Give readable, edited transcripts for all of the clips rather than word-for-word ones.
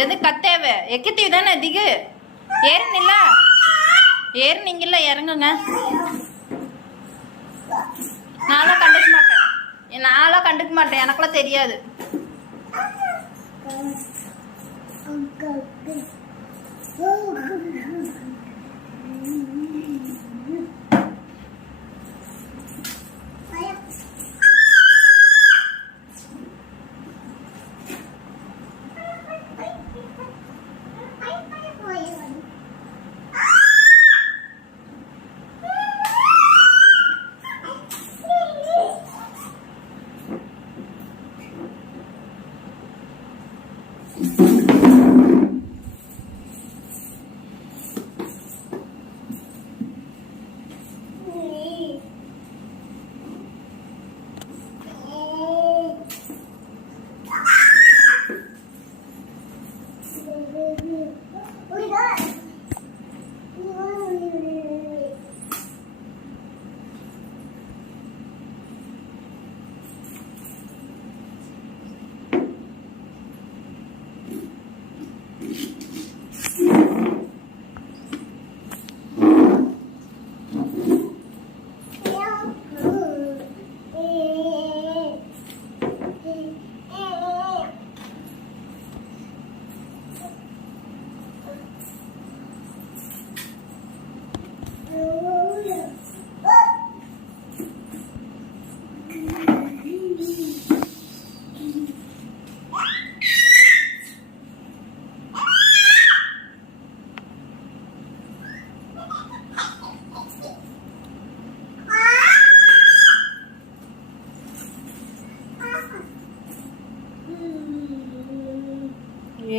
எது கத்தேவ எக்கத்தீவு தானே திகு ஏறுனில்ல ஏறுனீங்கல்ல இறங்குங்க. நான்லாம் கண்டுக்க மாட்டேன் எனக்குலாம் தெரியாது.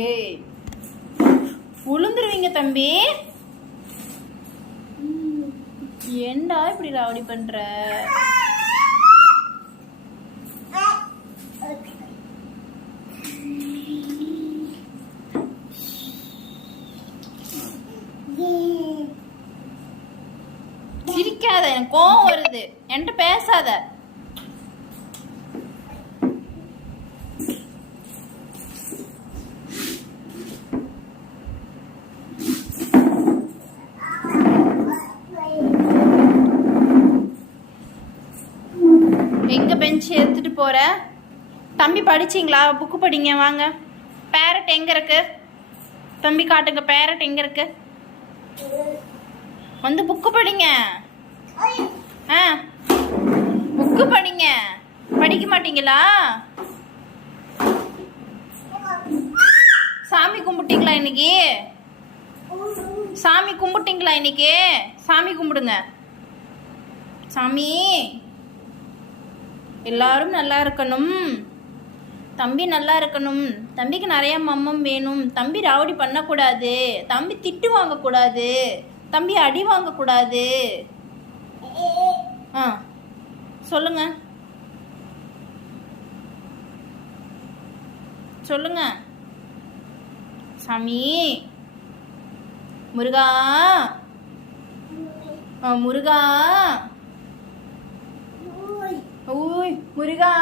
ஏய் உளுந்துருவீங்க தம்பி. ஏண்டா இப்படி ராவடி பண்ற? சிரிக்காத, எனக்கு கோவம் வருது. என்கிட்ட பேசாத. எங்க பெஞ்ச் எடுத்துட்டு போற? தம்பி படிச்சிங்களா? புக்கு படிங்க வாங்க. பேரட் எங்க இருக்கு தம்பி? காட்டுங்க, பேரட் எங்க இருக்கு? வந்து புக்கு படிங்க. புக்கு படிங்க. படிக்க மாட்டீங்களா? சாமி கும்பிட்டீங்களா இன்னைக்கு? சாமி கும்பிட்டீங்களா இன்னைக்கு? சாமி கும்பிடுங்க. சாமி எல்லாரும் நல்லா இருக்கணும், தம்பி நல்லா இருக்கணும், தம்பிக்கு நிறைய மம்மம் வேணும், தம்பி ராவடி பண்ணக்கூடாது, தம்பி திட்டு வாங்கக்கூடாது, தம்பி அடி வாங்கக்கூடாது. சொல்லுங்க சொல்லுங்க. சாமி முருகா முருகா ஓய் முருகா.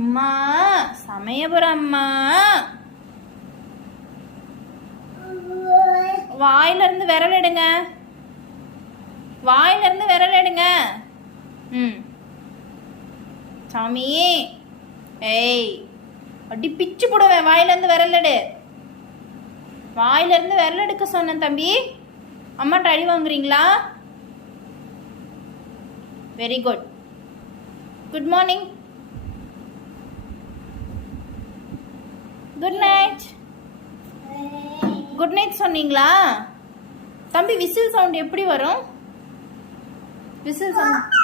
அம்மா சமயபுரம் அம்மா. வாயில இருந்து விரல் எடுங்க. வாயில இருந்து விரல் எடுங்க. சாமி ஏய் அடி பிச்சு போடுவேன். வாயில இருந்து விரல் எடு. வாயில இருந்து விரல் எடுக்க சொன்னேன் தம்பி. அம்மாட்ட அடி வாங்குறீங்களா? Very good. Good morning. Good night. Good night சொன்னீங்களா? தம்பி விசில் சவுண்ட் எப்படி வரும்? Whistle sound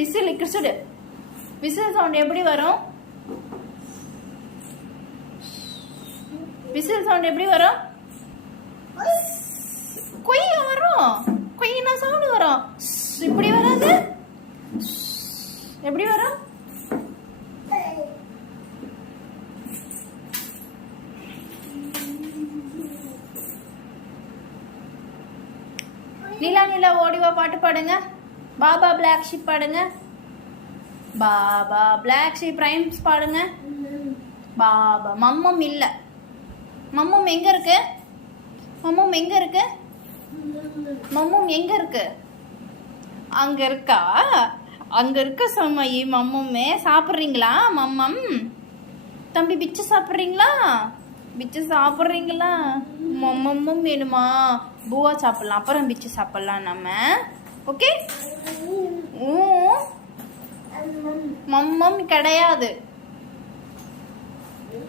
whistle Christ whistle sound எப்படி வரும்? விசில் சவுண்ட் எப்படி வரும்? கொய்ய வரும். கொய்யினா சவுண்ட் வரும். இப்படி வராது. எப்படி வரும்? நிலா நிலா ஓடிவா பாட்டு பாடுங்க. பாபா பிளாக் ஷிப் பாடுங்க. பாபா பிளாக் ஷீப் ரைம்ஸ் பாடுங்க. பாபா. மம்மம் இல்ல. மம்மம் எங்க இருக்கு? மம்மம் எங்க இருக்கு? மம்மம் எங்க இருக்கு? அங்க இருக்கா? அங்க இருக்க சமயி மம்மமே. சாப்பிட்றீங்களா மம்மம்? தம்பி பிச்சு சாப்பிட்றீங்களா? பிச்சு சாப்பிட்றீங்களா? மம்மமும் வேணுமா? பூவா சாப்பிடலாம், அப்புறம் பிச்சு சாப்பிடலாம் நம்ம. ஓகே. மம்மம் கிடையாது.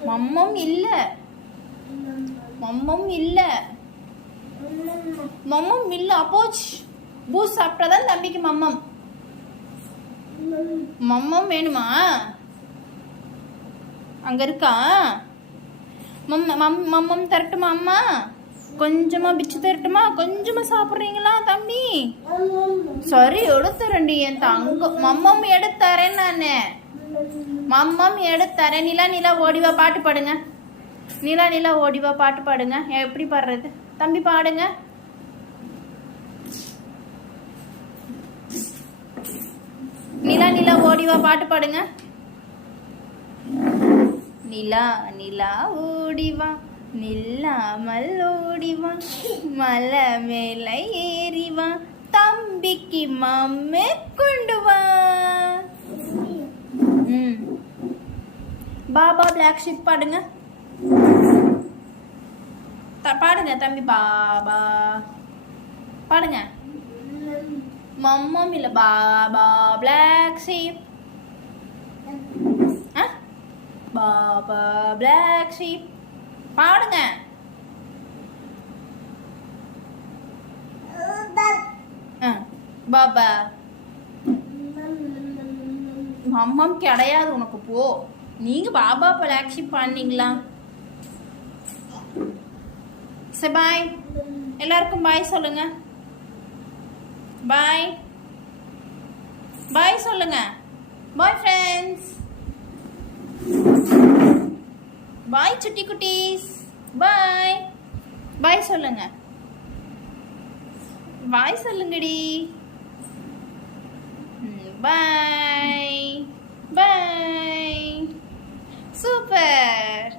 மம்மம் இல்ல. மம்மம் இல்ல. மம்மம் இல்ல. அப்போச் பூ சாப்பிட்டாதான் தம்பிக்கு மம்மம். மம்மம் வேணுமா? அங்க இருக்கா? மம்மம் தரட்டுமா அம்மா? கொஞ்சமா பிச்சு தரட்டுமா? கொஞ்சமா சாப்பிட்றீங்களா தம்பி? சரி எடுத்துறேன்டி என் தங்க. மம்மம் எடுத்தரேன் நானு. மம்மம் எடுத்தரேன். நிலா நிலா ஓடிவா பாட்டு பாடுங்க. நிலா நிலா ஓடிவா பாட்டு பாடுங்க. எப்படி பாடுறது தம்பி? பாடுங்க. நிலா நிலா ஓடிவா பாட்டு பாடுங்க. நிலா நிலா ஓடிவா நில்லாமல் ஓடிவா மலை மேல ஏறிவா தம்பிக்கு மம்மே கொண்டு வா. பாபா பிளாக் ஷீப் பாடுங்க. பாடுங்க தம்பி. பாபா பாடுங்க. மம்மம் இல்ல. Baa baa black sheep. Baa baa black sheep பாடுங்க. பாபா. மம்மம் கிடையாது உனக்கு. போ. நீங்க பாபா பிளாக் ஷீப் பாடுனீங்களா? சரி பாய். எல்லாருக்கும் பாய் சொல்லுங்க. பாய் பாய் சொல்லுங்க. Bye friends. பாய் சுட்டி குட்டீஸ். பாய் பாய் சொல்லுங்க. பாய் சொல்லுங்கடி. பாய் பாய். சூப்பர்.